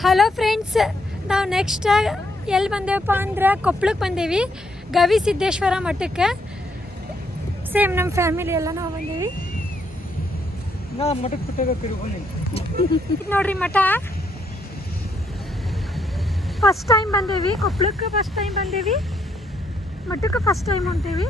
Hello friends ನಾವು next ಎಲ್ಲಿ ಬಂದೇವಪ್ಪ ಅಂದ್ರೆ ಕೊಪ್ಪಳಕ್ಕೆ ಬಂದೇವಿ ಗವಿ ಸಿದ್ದೇಶ್ವರ ಮಠಕ್ಕೆ. ಸೇಮ್ ನಮ್ಮ ಫ್ಯಾಮಿಲಿ ಎಲ್ಲ ನಾವು ಬಂದೇವಿ. ನೋಡ್ರಿ ಮಠ. ಫಸ್ಟ್ ಟೈಮ್ ಬಂದೇವಿ ಕೊಪ್ಪಳಕ್ಕೆ ಫಸ್ಟ್ ಟೈಮ್ ಬಂದೇವಿ. ಮಠಕ್ಕೆ ಫಸ್ಟ್ ಟೈಮ್ ಹೊಂಟೇವಿ?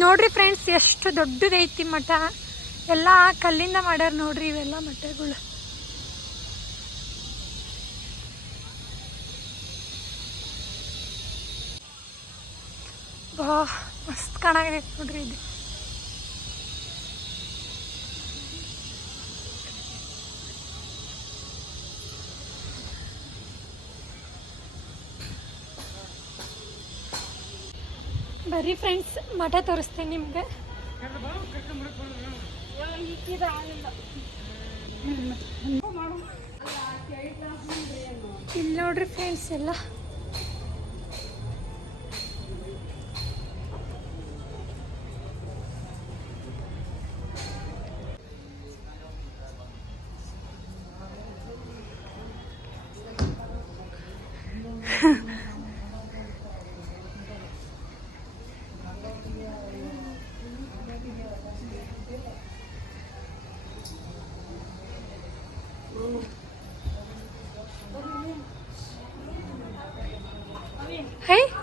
ನೋಡ್ರಿ ಫ್ರೆಂಡ್ಸ್ ಎಷ್ಟು ದೊಡ್ಡದೈತಿ ಮಠ. ಎಲ್ಲ ಕಲ್ಲಿಂದ ಮಾಡ್ಯಾರ ನೋಡ್ರಿ ಇವೆಲ್ಲ ಮಠಗಳು. ಬಾ, ಮಸ್ತ್ ಕಾಣಾಗಿದೆ ನೋಡ್ರಿ ಇದು. ಬರ್ರಿ ಫ್ರೆಂಡ್ಸ್ ಮಠ ತೋರಿಸ್ತೀನಿ ನಿಮ್ಗೆ. ಇಲ್ಲಿ ನೋಡ್ರಿ ಫ್ರೆಂಡ್ಸ್ ಎಲ್ಲ.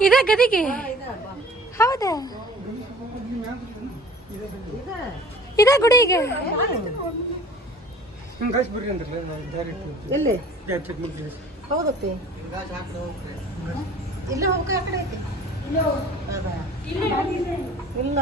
ಇದ ಗದಿಗೆ? ಹೌದಾ? ಇದೆ. ಗುಡಿಗೆ? ಹೌದಪ್ಪಿ. ಇಲ್ಲೇ ಕಡೆ ಐತಿ. ಹೌದಾ? ಇಲ್ಲ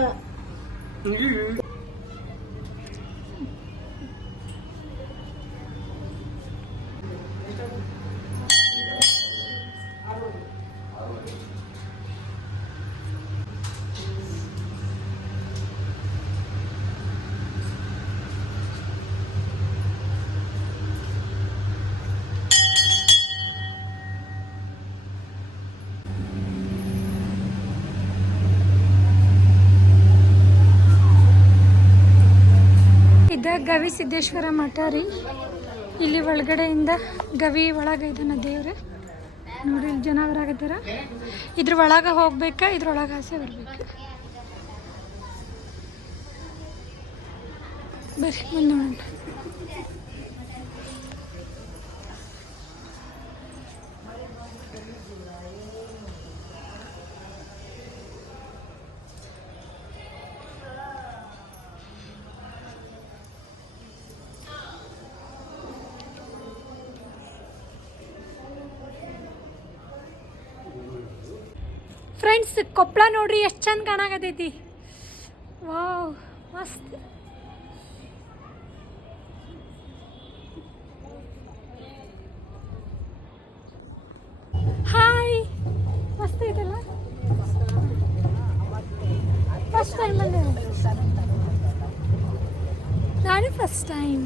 ಇದ ಗವಿ ಸಿದ್ದೇಶ್ವರ ಮಠ ರೀ. ಇಲ್ಲಿ ಒಳಗಡೆಯಿಂದ ಗವಿ ಒಳಗೆ ಇದನ್ನ ದೇವ್ರೆ. ನೋಡಿ ಜನ ಬರಾಕತ್ತಾರ ಇದ್ರ ಒಳಗೆ ಹೋಗ್ಬೇಕಾ ಇದ್ರೊಳಗೆ ಆಸೆ ಬರ್ಬೇಕು. ಬರ್ರಿ ಮುಂದೆ ನೋಡೋಣ. ಫ್ರೆಂಡ್ಸ್ ಕೊಪ್ಪಳ ನೋಡ್ರಿ, ಎಷ್ಟು ಚಂದ ಕಾಣಾಕತೈತಿ ವಾವ್, ಮಸ್ತ್. ಹಾಯ್ ಮಸ್ತ್ ಐತಲ್ಲ? ಫಸ್ಟ್ ಟೈಮ್ ನಾನು ಫಸ್ಟ್ ಟೈಮ್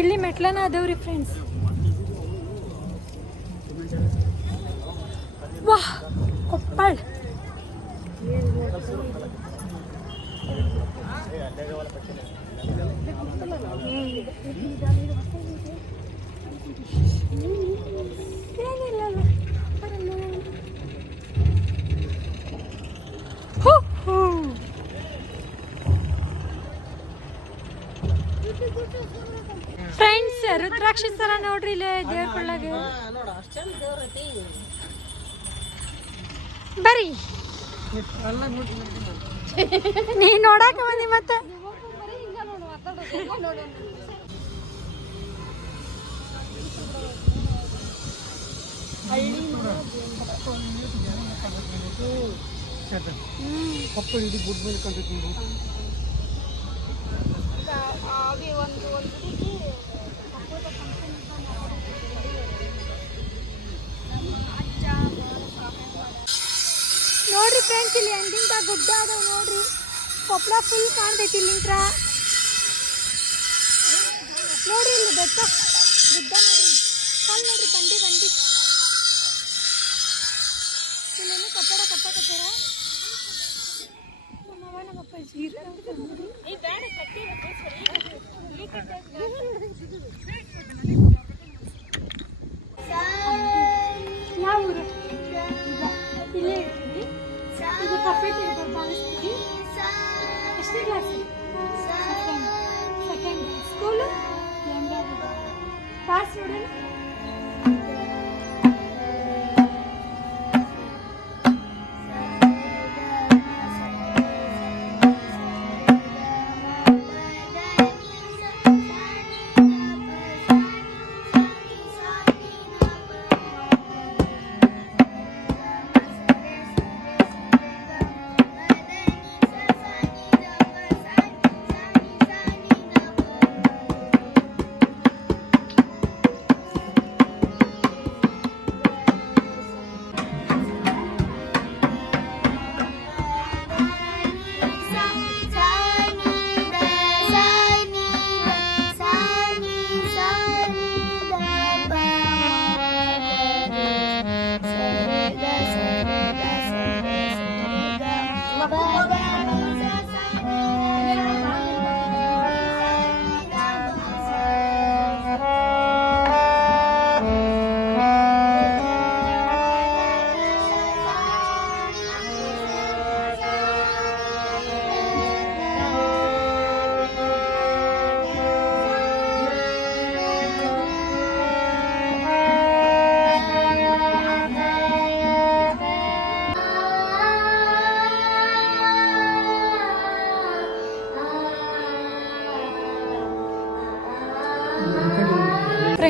ಇಲ್ಲಿ ಮೆಟ್ಲನ ಅದಾವ್ರಿ ಫ್ರೆಂಡ್ಸ್ ವಾಹ್ ಕೊಪ್ಪಳ. ಫ್ರೆಂಡ್ಸ್ ರುದ್ರಾಕ್ಷಿ ಸರ ನೋಡ್ರಿ ಇಲ್ಲೇ ದೇವ್ರ ಕೊಳ್ಳಾಗೆ. ಬರ್ರಿ. ನೀ ನೋಡಾಕ ಬಂದಿ ಮತ್ತೆ? ಕಪ್ಪು ಹಿಡಿ ಬುಡ್ ಮೇಲೆ ಕಂತೈತಿ ಗುಡ್ಡ ಅದಾವ ನೋಡ್ರಿ. ಕೊಪ್ಪಳ ಫುಲ್ ಕಾಣ್ತೈತಿ ಇಲ್ಲಿಂತ್ರ ನೋಡ್ರಿ ಇಲ್ಲಿ ಬೆಟ್ಟ ಗುಡ್ಡ ನೋಡ್ರಿ. ಕಲ್ ನೋಡ್ರಿ ಬಂಡಿ ಬಂಡಿ. ಇಲ್ಲೇನು ಕಟ್ಟಡ ಕಟ್ಟಕತ್ತಾರ? ನಮ್ಮವ್ವ ನಮ್ಮಪ್ಪ ಜೀರ ನೋಡ್ರಿ. ಯಾವ ಊರು? ಇಲ್ಲೇ ಇದು ಕಫೆ ತಿರ್ಬೋದು ಅನಿಸ್ತೀವಿ ಎಷ್ಟನೇ class second second school pass ನೋಡೋಣ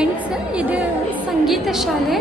ಫ್ರೆಂಡ್ಸ್ ಇದು ಸಂಗೀತ ಶಾಲೆ.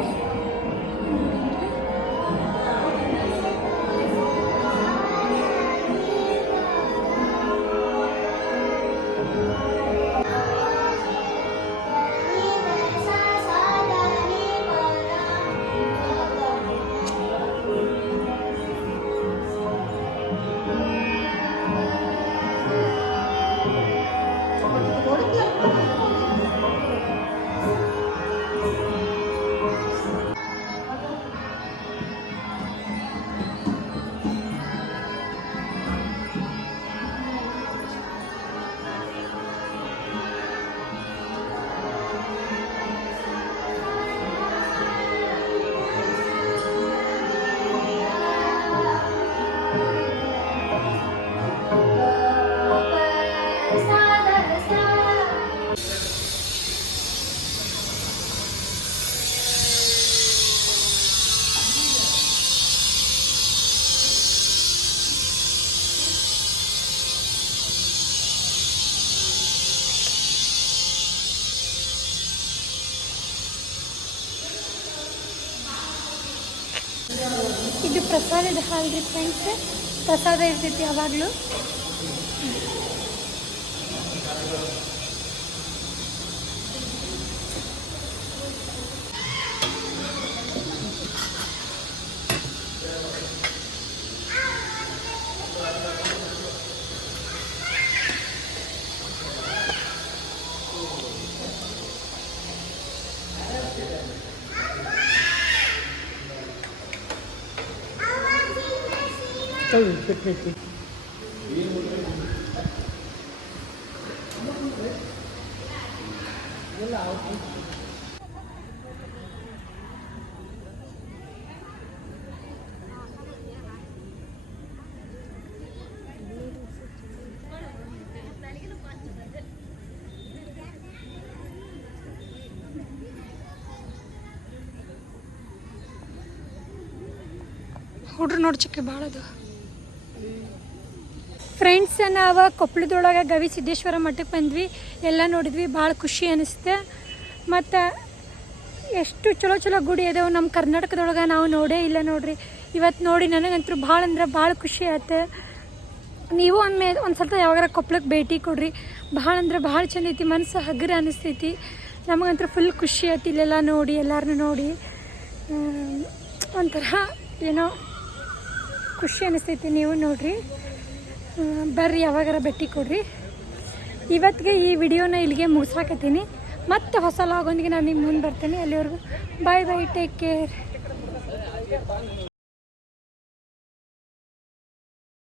ಪ್ರಸಾದದ ಹಾಲ್ ರೀ ಫ್ರೆಂಡ್ಸ್ ಪ್ರಸಾದ ಇರ್ತೈತಿ ಯಾವಾಗಲೂ. ಹೌದು ಕಟ್ಟಬೇಕು ಹುಡ್ರು ನೋಡ್ಚಕ್ಕೆ ಭಾಳ ಅದು. ಫ್ರೆಂಡ್ಸ್ ನಾವು ಕೊಪ್ಪಳದೊಳಗೆ ಗವಿ ಸಿದ್ದೇಶ್ವರ ಮಠಕ್ಕೆ ಬಂದ್ವಿ. ಎಲ್ಲ ನೋಡಿದ್ವಿ, ಭಾಳ ಖುಷಿ ಅನಿಸ್ತೆ. ಮತ್ತು ಎಷ್ಟು ಚಲೋ ಚಲೋ ಗುಡಿ ಅದಾವೆ ನಮ್ಮ ಕರ್ನಾಟಕದೊಳಗೆ ನಾವು ನೋಡೇ ಇಲ್ಲ ನೋಡ್ರಿ. ಇವತ್ತು ನೋಡಿ ನನಗಂತೂ ಭಾಳ ಅಂದ್ರೆ ಭಾಳ ಖುಷಿ ಆಯ್ತು. ನೀವು ಒಮ್ಮೆ ಒಂದು ಸ್ವಲ್ಪ ಯಾವಾಗಾರ ಕೊಪ್ಪಳಕ್ಕೆ ಭೇಟಿ ಕೊಡ್ರಿ. ಭಾಳ ಅಂದ್ರೆ ಭಾಳ ಚಂದ ಐತಿ ಮನಸ್ಸು ಹಗುರ ಅನಿಸ್ತೈತಿ. ನಮಗಂತೂ ಫುಲ್ ಖುಷಿ ಆಯ್ತು ಇಲ್ಲೆಲ್ಲ ನೋಡಿ ಎಲ್ಲರನ್ನೂ ನೋಡಿ. ಒಂಥರ ಏನೋ ಖುಷಿ ಅನಿಸ್ತೈತಿ ನೀವು ನೋಡ್ರಿ. ಬರ್ರಿ, ಯಾವಾಗಾರ ಭೇಟಿ ಕೊಡ್ರಿ. ಇವತ್ತಿಗೆ ಈ ವಿಡಿಯೋನ ಇಲ್ಲಿಗೆ ಮುಗಿಸಾಕತ್ತೀನಿ. ಮತ್ತೆ ಹೊಸ ಲಾಗೊಂದಿಗೆ ನಾನು ನಿಮ್ಮ ಮುಂದೆ ಬರ್ತೀನಿ. ಅಲ್ಲಿವರೆಗೂ ಬಾಯ್ ಬಾಯ್ ಟೇಕ್ ಕೇರ್